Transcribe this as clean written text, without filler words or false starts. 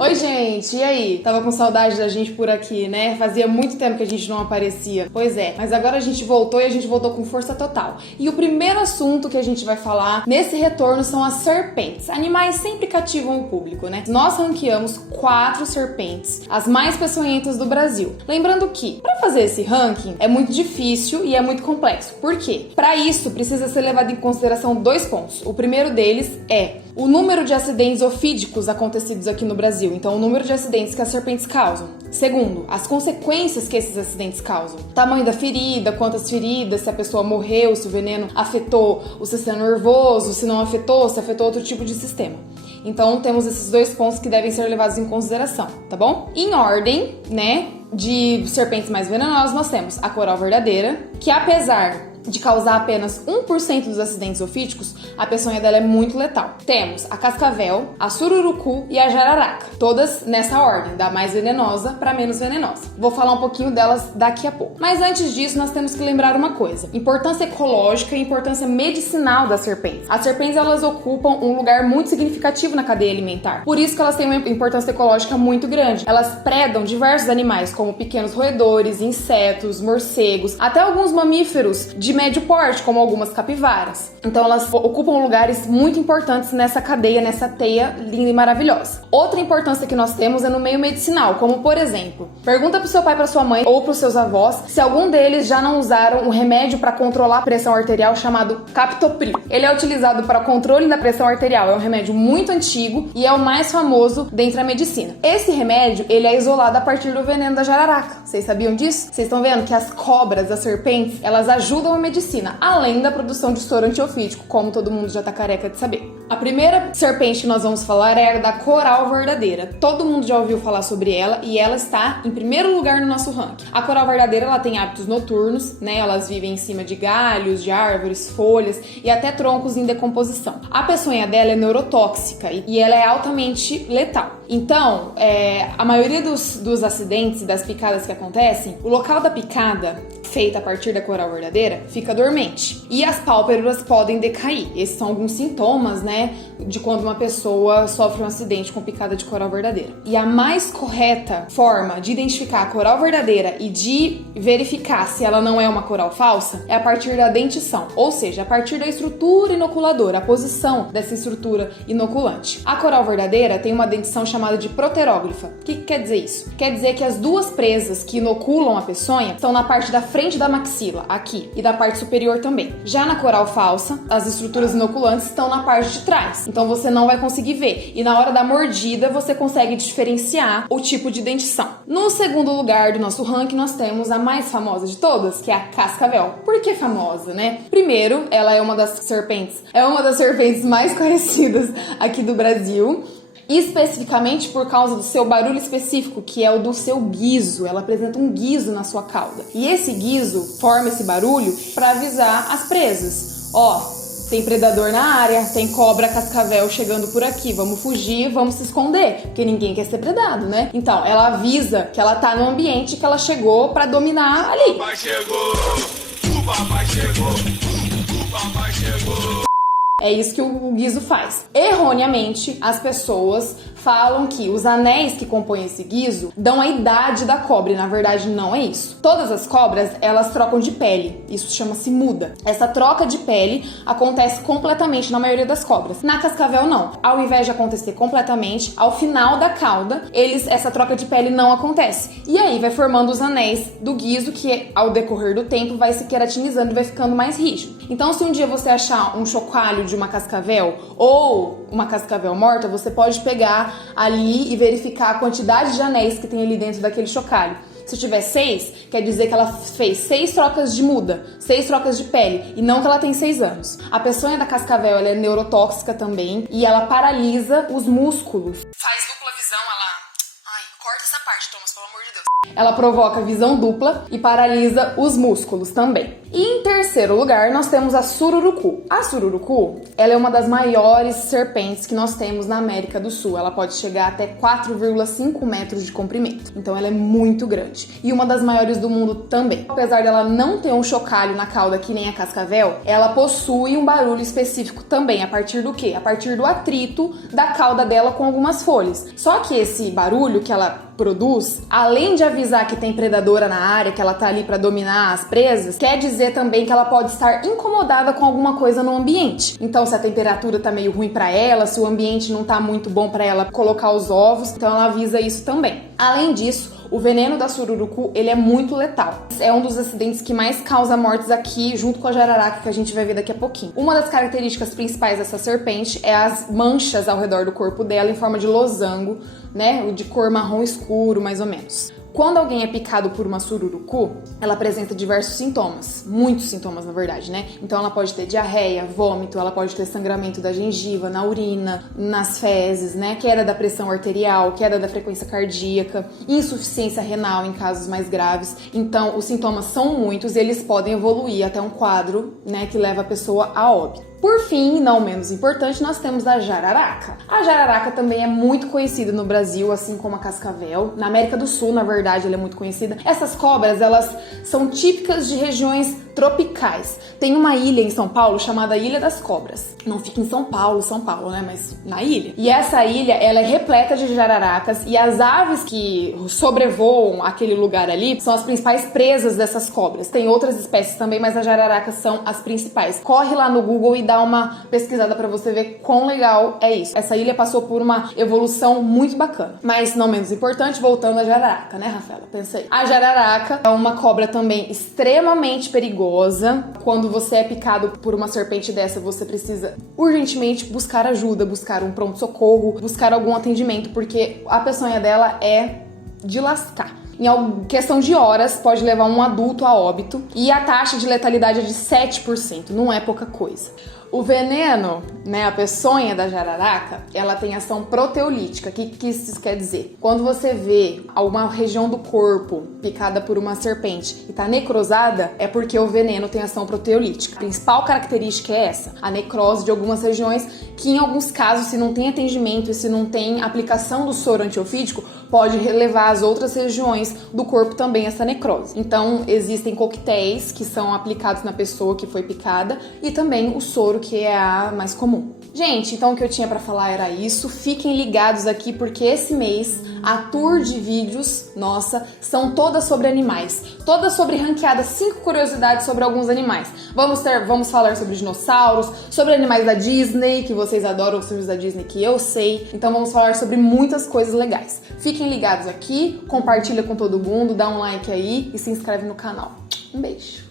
Oi, gente, e aí? Tava com saudade da gente por aqui, né? Fazia muito tempo que a gente não aparecia. Pois é, mas agora a gente voltou e a gente voltou com força total. E o primeiro assunto que a gente vai falar nesse retorno são as serpentes. Animais sempre cativam o público, né? Nós ranqueamos 4 serpentes, as mais peçonhentas do Brasil. Lembrando que, para fazer esse ranking, é muito difícil e é muito complexo. Por quê? Para isso, precisa ser levado em consideração 2 pontos. O primeiro deles é o número de acidentes ofídicos acontecidos aqui no Brasil. Então, o número de acidentes que as serpentes causam. Segundo, as consequências que esses acidentes causam. Tamanho da ferida, quantas feridas, se a pessoa morreu, se o veneno afetou o sistema nervoso, se não afetou, se afetou outro tipo de sistema. Então, temos esses 2 pontos que devem ser levados em consideração, tá bom? Em ordem, né, de serpentes mais venenosas, nós temos a coral verdadeira, que apesar de causar apenas 1% dos acidentes ofídicos, a peçonha dela é muito letal. Temos a cascavel, a sururucu e a jararaca, todas nessa ordem, da mais venenosa para menos venenosa. Vou falar um pouquinho delas daqui a pouco. Mas antes disso, nós temos que lembrar uma coisa: importância ecológica e importância medicinal das serpentes. As serpentes, elas ocupam um lugar muito significativo na cadeia alimentar. Por isso que elas têm uma importância ecológica muito grande. Elas predam diversos animais, como pequenos roedores, insetos, morcegos, até alguns mamíferos de médio porte, como algumas capivaras. Então elas ocupam lugares muito importantes nessa cadeia, nessa teia linda e maravilhosa. Outra importância que nós temos é no meio medicinal, como por exemplo, pergunta pro seu pai, pra sua mãe ou pros seus avós se algum deles já não usaram um remédio para controlar a pressão arterial chamado captopril. Ele é utilizado para controle da pressão arterial, é um remédio muito antigo e é o mais famoso dentro da medicina. Esse remédio, ele é isolado a partir do veneno da jararaca. Vocês sabiam disso? Vocês estão vendo que as cobras, as serpentes, elas ajudam a medicina, além da produção de soro antiofídico, como todo mundo já tá careca de saber. A primeira serpente que nós vamos falar é a da coral verdadeira. Todo mundo já ouviu falar sobre ela e ela está em primeiro lugar no nosso ranking. A coral verdadeira, ela tem hábitos noturnos, né? Elas vivem em cima de galhos, de árvores, folhas e até troncos em decomposição. A peçonha dela é neurotóxica e ela é altamente letal. Então, a maioria dos acidentes e das picadas que acontecem, o local da picada, feita a partir da coral verdadeira, fica dormente. E as pálpebras podem decair. Esses são alguns sintomas, né, de quando uma pessoa sofre um acidente com picada de coral verdadeira. E a mais correta forma de identificar a coral verdadeira e de verificar se ela não é uma coral falsa é a partir da dentição, ou seja, a partir da estrutura inoculadora, a posição dessa estrutura inoculante. A coral verdadeira tem uma dentição chamada de proteróglifa. O que quer dizer isso? Quer dizer que as duas presas que inoculam a peçonha estão na parte da frente da maxila, aqui, e da parte superior também. Já na coral falsa, as estruturas inoculantes estão na parte de trás, então você não vai conseguir ver. E na hora da mordida, você consegue diferenciar o tipo de dentição. No segundo lugar do nosso ranking, nós temos a mais famosa de todas, que é a cascavel. Por que famosa, né? Primeiro, ela é uma das serpentes mais conhecidas aqui do Brasil, especificamente por causa do seu barulho específico, que é o do seu guizo. Ela apresenta um guizo na sua cauda. E esse guizo forma esse barulho para avisar as presas. Ó, tem predador na área, tem cobra cascavel chegando por aqui, vamos fugir, vamos se esconder, porque ninguém quer ser predado, né? Então, ela avisa que ela tá no ambiente, que ela chegou para dominar ali. O papai chegou, o papai chegou, o papai chegou. É isso que o guizo faz. Erroneamente, as pessoas falam que os anéis que compõem esse guizo dão a idade da cobra, e na verdade não é isso. Todas as cobras, elas trocam de pele, isso chama-se muda. Essa troca de pele acontece completamente na maioria das cobras. Na cascavel não. Ao invés de acontecer completamente, ao final da cauda, essa troca de pele não acontece. E aí vai formando os anéis do guizo, que ao decorrer do tempo vai se queratinizando e vai ficando mais rígido. Então, se um dia você achar um chocalho de uma cascavel ou uma cascavel morta, você pode pegar ali e verificar a quantidade de anéis que tem ali dentro daquele chocalho. Se tiver 6, quer dizer que ela fez 6 trocas de muda, 6 trocas de pele, e não que ela tem 6 anos. A peçonha da cascavel, ela é neurotóxica também, e ela paralisa os músculos. Faz dupla visão, ela... Ai, corta essa parte, Thomas, pelo amor de Deus. Ela provoca visão dupla e paralisa os músculos também. E em terceiro lugar, nós temos a sururucu. A sururucu, ela é uma das maiores serpentes que nós temos na América do Sul. Ela pode chegar até 4,5 metros de comprimento. Então ela é muito grande. E uma das maiores do mundo também. Apesar dela não ter um chocalho na cauda que nem a cascavel, ela possui um barulho específico também. A partir do quê? A partir do atrito da cauda dela com algumas folhas. Só que esse barulho que ela produz, além de avisar que tem predadora na área, que ela tá ali para dominar as presas, quer dizer também que ela pode estar incomodada com alguma coisa no ambiente. Então, se a temperatura tá meio ruim para ela, se o ambiente não tá muito bom para ela colocar os ovos, então ela avisa isso também. Além disso, o veneno da sururucu, ele é muito letal. É um dos acidentes que mais causa mortes aqui, junto com a jararaca, que a gente vai ver daqui a pouquinho. Uma das características principais dessa serpente é as manchas ao redor do corpo dela em forma de losango, né, de cor marrom escuro, mais ou menos. Quando alguém é picado por uma sururucu, ela apresenta diversos sintomas, muitos sintomas na verdade, né? Então ela pode ter diarreia, vômito, ela pode ter sangramento da gengiva, na urina, nas fezes, né? Queda da pressão arterial, queda da frequência cardíaca, insuficiência renal em casos mais graves. Então os sintomas são muitos e eles podem evoluir até um quadro, né, que leva a pessoa a óbito. Por fim, não menos importante, nós temos a jararaca. A jararaca também é muito conhecida no Brasil, assim como a cascavel. Na América do Sul, na verdade, ela é muito conhecida. Essas cobras, elas são típicas de regiões tropicais. Tem uma ilha em São Paulo chamada Ilha das Cobras. Não fica em São Paulo, né? Mas na ilha. E essa ilha, ela é repleta de jararacas e as aves que sobrevoam aquele lugar ali são as principais presas dessas cobras. Tem outras espécies também, mas as jararacas são as principais. Corre lá no Google e dá uma pesquisada pra você ver quão legal é isso. Essa ilha passou por uma evolução muito bacana. Mas não menos importante, voltando à jararaca, né, Rafaela? Pensei. A jararaca é uma cobra também extremamente perigosa. Quando você é picado por uma serpente dessa, você precisa urgentemente buscar ajuda, buscar um pronto-socorro, buscar algum atendimento, porque a peçonha dela é de lascar. Em questão de horas, pode levar um adulto a óbito e a taxa de letalidade é de 7%, não é pouca coisa. O veneno, né, a peçonha da jararaca, ela tem ação proteolítica. O que isso quer dizer? Quando você vê alguma região do corpo picada por uma serpente e tá necrosada, é porque o veneno tem ação proteolítica. A principal característica é essa, a necrose de algumas regiões que, em alguns casos, se não tem atendimento e se não tem aplicação do soro antiofídico, pode levar às outras regiões do corpo também essa necrose. Então, existem coquetéis que são aplicados na pessoa que foi picada e também o soro, que é a mais comum. Gente, então o que eu tinha pra falar era isso. Fiquem ligados aqui porque esse mês a tour de vídeos, nossa, são todas sobre animais. Todas sobre ranqueadas 5 curiosidades sobre alguns animais. Vamos falar sobre dinossauros, sobre animais da Disney, que vocês adoram os filmes da Disney, que eu sei. Então vamos falar sobre muitas coisas legais. Fiquem ligados aqui, compartilha com todo mundo, dá um like aí e se inscreve no canal. Um beijo!